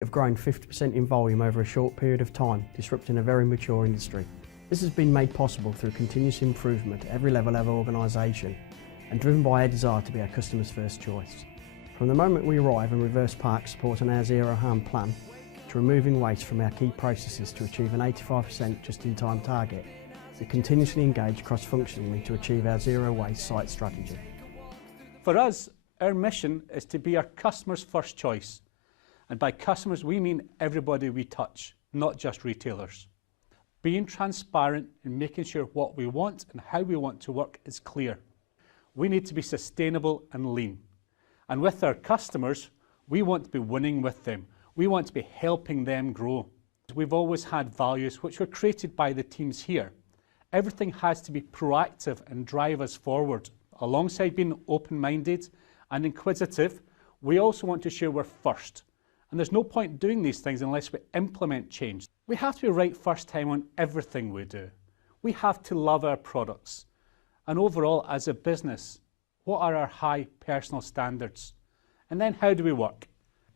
Have grown 50% in volume over a short period of time, disrupting a very mature industry. This has been made possible through continuous improvement at every level of our organisation and driven by our desire to be our customers' first choice. From the moment we arrive and Reverse Park supporting our zero harm plan to removing waste from our key processes to achieve an 85% just-in-time target, we continuously engage cross-functionally to achieve our zero waste site strategy. For us, our mission is to be our customers' first choice. And by customers, we mean everybody we touch, not just retailers. Being transparent and making sure what we want and how we want to work is clear. We need to be sustainable and lean. And with our customers, we want to be winning with them. We want to be helping them grow. We've always had values which were created by the teams here. Everything has to be proactive and drive us forward. Alongside being open-minded and inquisitive, we also want to share we're first. And there's no point doing these things unless we implement change. We have to be right first time on everything we do. We have to love our products. And overall, as a business, what are our high personal standards? And then how do we work?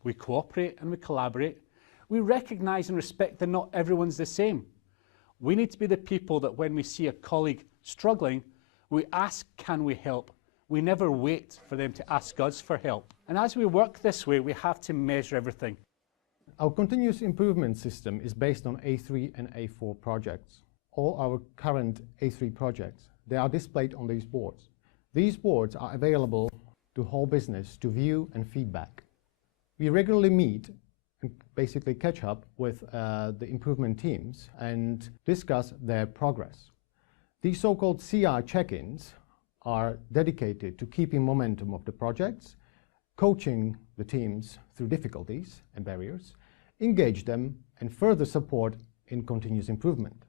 We cooperate and we collaborate. We recognise and respect that not everyone's the same. We need to be the people that when we see a colleague struggling, we ask, can we help? We never wait for them to ask us for help. And as we work this way, we have to measure everything. Our continuous improvement system is based on A3 and A4 projects. All our current A3 projects, they are displayed on these boards. These boards are available to whole business to view and feedback. We regularly meet and basically catch up with the improvement teams and discuss their progress. These so-called CR check-ins are dedicated to keeping momentum of the projects, coaching the teams through difficulties and barriers, engage them and further support in continuous improvement.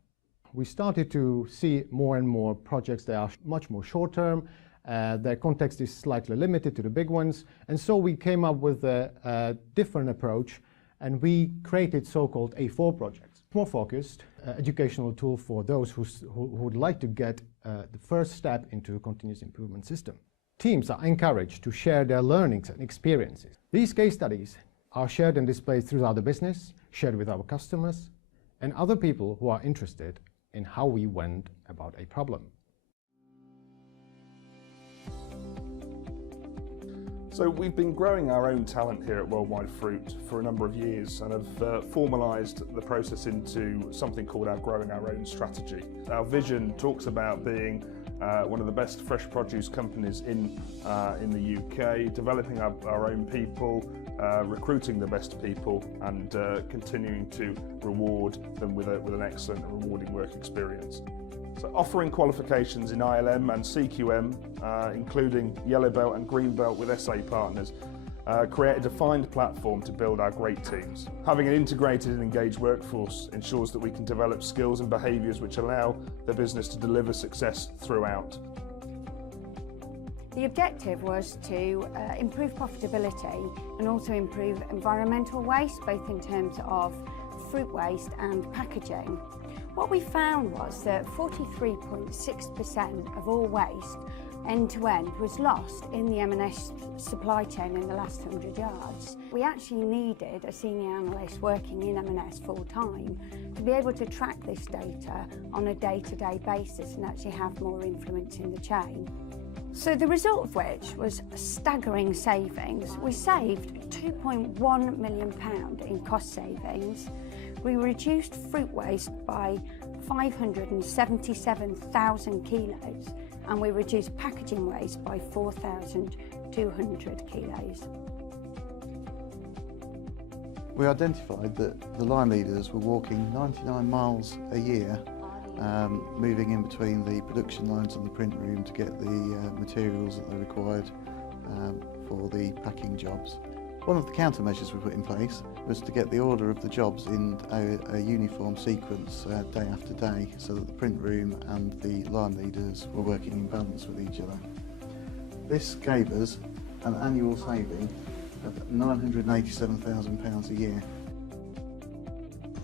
We started to see more and more projects that are much more short-term, their context is slightly limited to the big ones, and so we came up with a different approach and we created so-called A4 projects. More focused educational tool for those who would like to get the first step into a continuous improvement system. Teams are encouraged to share their learnings and experiences. These case studies are shared and displayed throughout the business, shared with our customers and other people who are interested in how we went about a problem. So we've been growing our own talent here at Worldwide Fruit for a number of years and have formalised the process into something called our Growing Our Own strategy. Our vision talks about being one of the best fresh produce companies in the UK, developing our own people, recruiting the best people and continuing to reward them with an excellent and rewarding work experience. So offering qualifications in ILM and CQM, including Yellow Belt and Green Belt with SA partners, create a defined platform to build our great teams. Having an integrated and engaged workforce ensures that we can develop skills and behaviours which allow the business to deliver success throughout. The objective was to improve profitability and also improve environmental waste, both in terms of fruit waste and packaging. What we found was that 43.6% of all waste end-to-end was lost in the M&S supply chain in the last 100 yards. We actually needed a senior analyst working in M&S full-time to be able to track this data on a day-to-day basis and actually have more influence in the chain. So the result of which was staggering savings. We saved £2.1 million in cost savings. We reduced fruit waste by 577,000 kilos and we reduced packaging waste by 4,200 kilos. We identified that the line leaders were walking 99 miles a year, moving in between the production lines and the print room to get the materials that they required for the packing jobs. One of the countermeasures we put in place was to get the order of the jobs in a uniform sequence day after day so that the print room and the line leaders were working in balance with each other. This gave us an annual saving of £987,000 a year.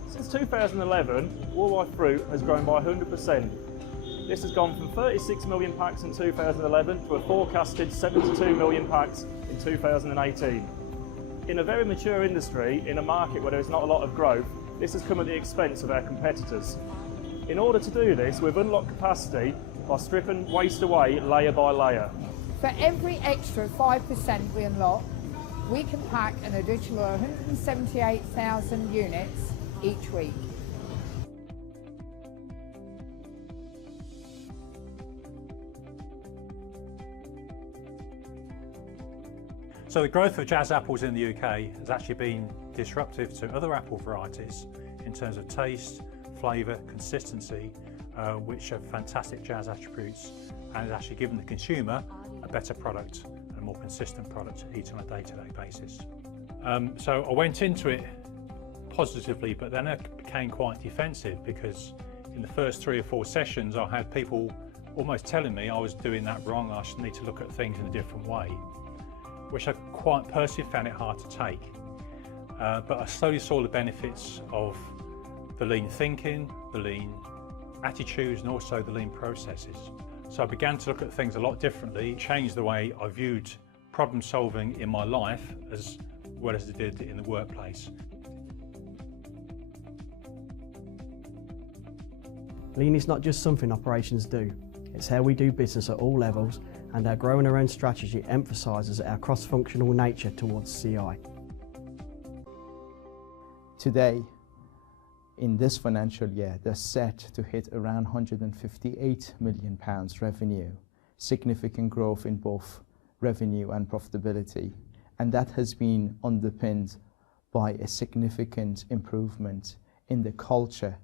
Since 2011, Worldwide Fruit has grown by 100%. This has gone from 36 million packs in 2011 to a forecasted 72 million packs in 2018. In a very mature industry, in a market where there's not a lot of growth, this has come at the expense of our competitors. In order to do this, we've unlocked capacity by stripping waste away layer by layer. For every extra 5% we unlock, we can pack an additional 178,000 units each week. So the growth of Jazz apples in the UK has actually been disruptive to other apple varieties in terms of taste, flavour, consistency, which have fantastic Jazz attributes, and has actually given the consumer a better product and a more consistent product to eat on a day-to-day basis. So I went into it positively, but then I became quite defensive, because in the first 3 or 4 sessions I had people almost telling me I was doing that wrong, I should need to look at things in a different way, which I quite personally found it hard to take. But I slowly saw the benefits of the lean thinking, the lean attitudes, and also the lean processes. So I began to look at things a lot differently, changed the way I viewed problem solving in my life as well as I did in the workplace. Lean is not just something operations do, it's how we do business at all levels, and our growing our own strategy emphasises our cross-functional nature towards CI. Today, in this financial year, they're set to hit around £158 million revenue, significant growth in both revenue and profitability, and that has been underpinned by a significant improvement in the culture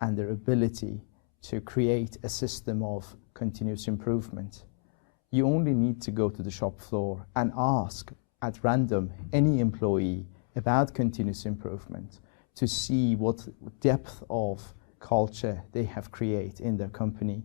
and their ability to create a system of continuous improvement. You only need to go to the shop floor and ask at random any employee about continuous improvement to see what depth of culture they have created in their company.